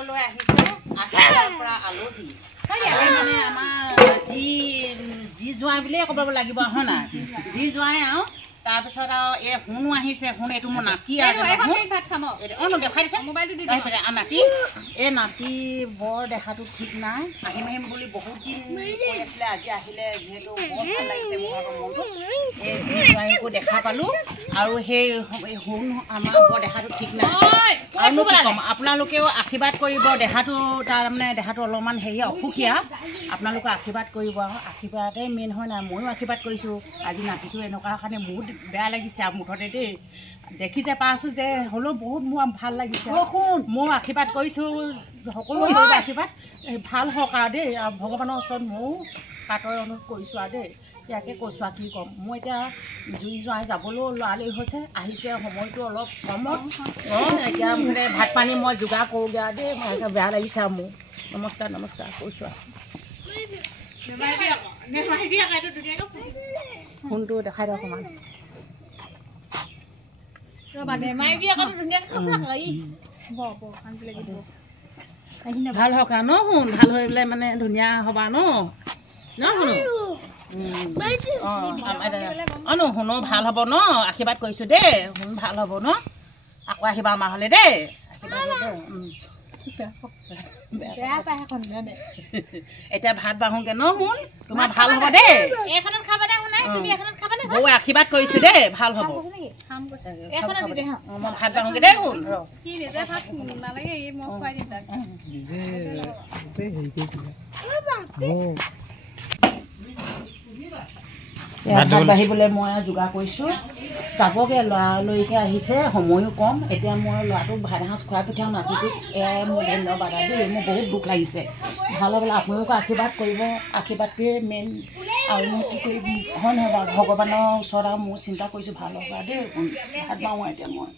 চাবলৈ আহিছে আশীৰ্বাদৰ পৰা আলহী মানে আমাৰ যি জোঁৱাই বুলিয়ে ক'ব লাগিব হয় নাই যি জোঁৱাই আৰু তাৰপিছত আৰু এই শুনো আহিছে শুন এইটো মোৰ নাতি আৰু দেখাই দিছে নাতি এই নাতি বৰ দেখাটো ঠিক নাই আহিম আহিম বুলি বহুত দিন কৈ আছিলে আজি আহিলে যিহেতু বৰ ভাল লাগিছে মোৰ মনটো এই জোঁৱাইকো দেখা পালোঁ আৰু সেই শুন আমাৰ বৰ দেখাটো ঠিক নাই আৰু কি ক'ম আপোনালোকেও আশীৰ্বাদ কৰিব দেহাটো তাৰমানে দেহাটো অলপমান হেৰি অসুখীয়া আপোনালোকে আশীৰ্বাদ কৰিব আৰু আশীৰ্বাদে মেইন হয় নাই ময়ো আশীৰ্বাদ কৰিছোঁ আজি নাতিটো এনেকুৱা কাৰণে বহুত বেয়া লাগিছে আৰু মুঠতে দেই দেখিছে পাইছোঁ যে হ'লেও বহুত মোৰ ভাল লাগিছে ময়ো আশীৰ্বাদ কৰিছোঁ সকলো আশীৰ্বাদ ভাল হওক আৰু দেই আৰু ভগৱানৰ ওচৰত ময়ো কাটৰ অনুৰোধ কৰিছোঁ আৰু দেই ইয়াকে কৈছোঁ আৰু কি ক'ম মই এতিয়া জুই জোঁৱাই যাবলৈও লৰালৰি হৈছে আহিছে সময়টো অলপ কমত এতিয়া মানে ভাত পানী মই যোগাৰ কৰোঁগৈ আৰু দেই মই বেয়া লাগিছে আৰু মোৰ নমস্কাৰ নমস্কাৰ কৈছোঁ আৰু ফোনটো দেখাই দিয়ক অকণমান ভাল হওক আৰু ন শুন ভাল হৈ পেলাই মানে ধুনীয়া হ'বা ন শুনো ন শুনো ভাল হ'ব ন আশীৰ্বাদ কৰিছোঁ দেই শুন ভাল হ'ব ন আকৌ আহিবা আমাৰ হ'লে দেই এতিয়া ভাত বাঢ়োগে ন শুন তোমাৰ ভাল হ'ব দেই বৌ আশীৰ্বাদ কৰিছোঁ দেই ভাল হ'ব মই ভাত বাঢ়োগে দেই শুন ভাত বাঢ়িবলৈ মই যোগাৰ কৰিছোঁ যাবগৈ লৰালৰিকৈ আহিছে সময়ো কম এতিয়া মই ল'ৰাটোক ভাত এসাঁজ খুৱাই পঠিয়াওঁ নাতিটোক এয়াই মোৰ ধন্যবাদ দেই মোৰ বহুত দুখ লাগিছে ভাল হ'বলৈ আপোনালোকে আশীৰ্বাদ কৰিব আশীৰ্বাদটোৱে মেইন আৰু মই কি কৰিম হয় নহয় বাৰু ভগৱানৰ ওচৰত আৰু মোৰ চিন্তা কৰিছোঁ ভাল হ'ব দেই ভাত বাওঁ এতিয়া মই